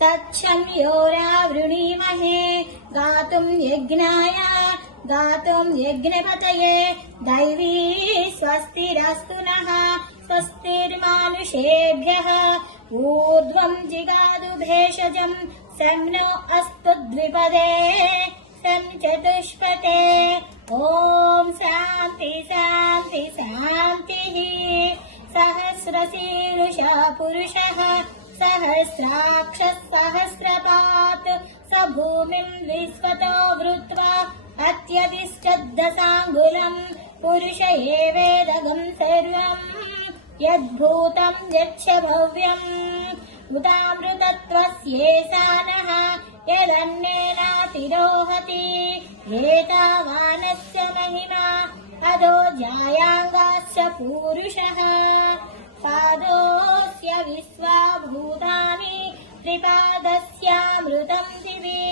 तच्छम्योरावृणीमहे गातुं यज्ञपतये दैवी स्वस्तिरस्तु नः स्वस्तिर्मानुषेभ्यः ऊर्ध्वं जिगादु भेषजं शं नो अस्तु द्विपदे शं चतुष्पदे ॐ शान्ति शान्ति शान्तिः सहस्रशीर्षः पुरुषः सहस्राक्षः सहस्रपात् स भूमिं विश्वतो वृत्वा अत्यतिष्ठद्दशाङ्गुलम् पुरुष एवेदगं सर्वम् यद्भूतं यच्च भव्यम् उदामृतत्वस्येषानः यदन्नेनातिरोहति एतावानस्य महिमा अधो जायाङ्गाश्च पूरुषः पादोऽस्य विश्वाभूतानि त्रिपादस्यामृतं दिवि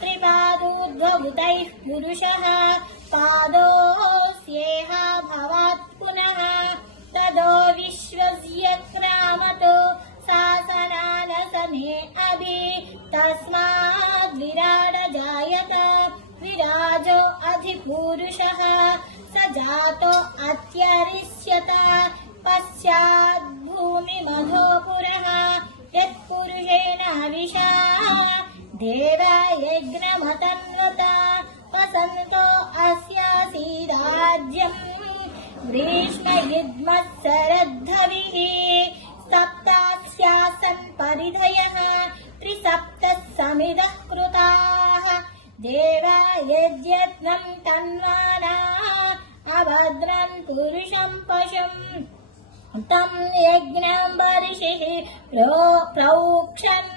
त्रिपादोद्भूतैः पुरुषः पादोऽस्येह भवात् पुनः तदो विश्वस्य क्रामतो शासनानसने अभि तस्माद् विराड जायत विराजो अधिपुरुषः स जातो अत्यरिष्यत पश्चात् भूमिमधो पुरः यत्पुरुषेण हविषा देवा यज्ञमतन्वता वसन्तो अस्यासीदाज्यम् ग्रीष्मयुग्मत्सरद्धविः सप्तास्यासन् परिधयः त्रिसप्तः समिदः कृताः देवा यज्ञत्नं तन्वाना अभद्रन् पुरुषं पशुम् तं यज्ञं बर्हिः प्रोक्षन्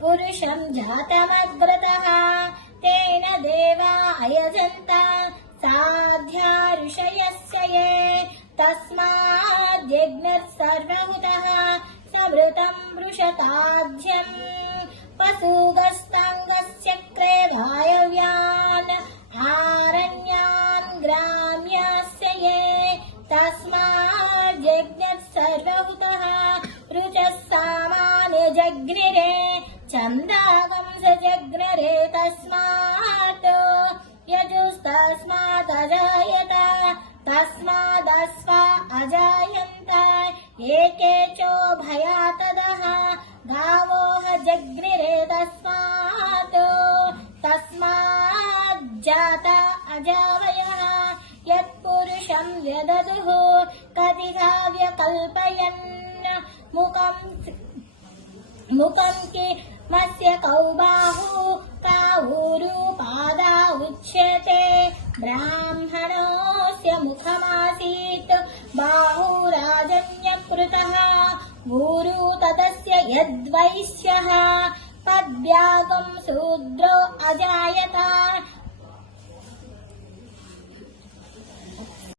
पुरुषं जातमग्रतः तेन देवा अयजन्त साध्या ऋषयस्य ये तस्माद् यज्ञस्सर्वहुतः समृतं वृषताध्यम् पशुगस्ताङ्गश्चक्रे वायव्यान् आरण्यान् ग्राम्यास्य ये तस्माद् यज्ञस्सर्वहुतः ऋचः सामान्यजग्निरे छन्दागं स जग्नरे तस्मात् यजुस्तस्मात् अजायत तस्मादस्वा अजायन्त एके चोभयातदः गावोह जग्निरे तस्मात् जाता अजावयः यत्पुरुषं व्यददुः कतिधा व्यकल्पयन् मुखं किमस्य कौ बाहु प्राहुरुपादा उच्यते ब्राह्मणोऽस्य मुखमासीत् बाहुराजन्यकृतः ऊरु तदस्य यद्वैश्यः पद्भ्यागं शूद्रो अजायत